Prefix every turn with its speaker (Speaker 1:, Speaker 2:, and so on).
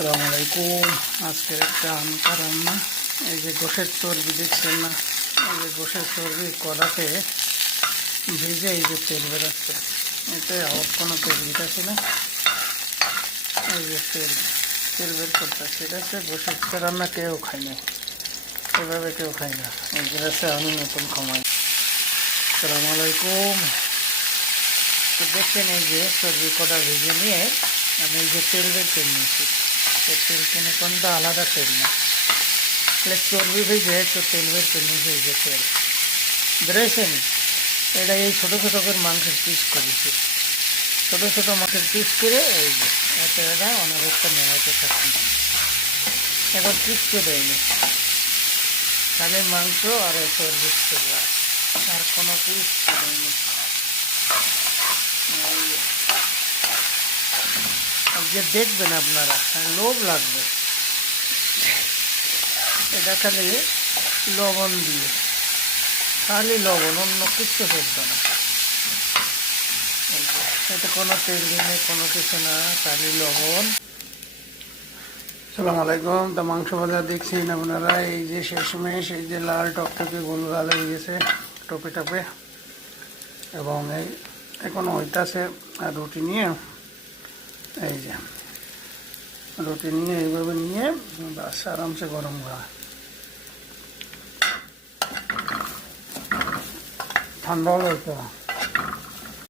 Speaker 1: আসসালামু আলাইকুম আজকে একটা আমকা রান্না এই যে গোশের চর্বি দেখছেন না, এই যে গোশের চর্বি করাতে ভেজে এই যে তেল বেরোচ্ছে। এতে আর কোনো তেল দিতেছি না। এই যে তেল তেল বের করতেছে। এটা হচ্ছে গোশের রান্না কেউ খায় না। এভাবে কেউ খায় না। এই গ্যাসে আমি নতুন খামাই আসসালামু আলাইকুম তো দেখছেন এই যে চর্বি কটা ভেজে নিয়ে আমি এই যে তেল বের করে নিয়েছি। তো তেল কিনে কোনটা আলাদা তেল না। তাহলে চর্বি ভেজে তো তেল বের এই যে তেল। বেরোয়েছেন এটা এই ছোটো ছোটো করে মাংসের পিস করেছি। ছোটো ছোটো মাংসের পিস করে এই যে, এতে এটা অনেকটা নেওয়াতে থাকি। এখন কিচ্ছু দেয়নি তাহলে মাংস আর চর্বি আর কোনো পিস দেয়নি যে। দেখবেন আপনারা লোভ লাগবে। এটা খালি লবণ দিয়ে, খালি লবণ, অন্য কিছু ফেলতো না। এতে কোনো তেল নেই কোনো কিছু না, খালি লবণ। সালাম আলাইকুম তো মাংস ভাজা দেখছেন আপনারা? এই যে শেষমেশ এই যে লাল টকটকে গোল গাল হয়ে গেছে, টপে টপে। এবং এই, এখন হইতাছে রুটি নিয়ে। এই যে রুটি নিয়ে এইভাবে নিয়ে বাস আরামসে গরম করা ঠান্ডা হলে।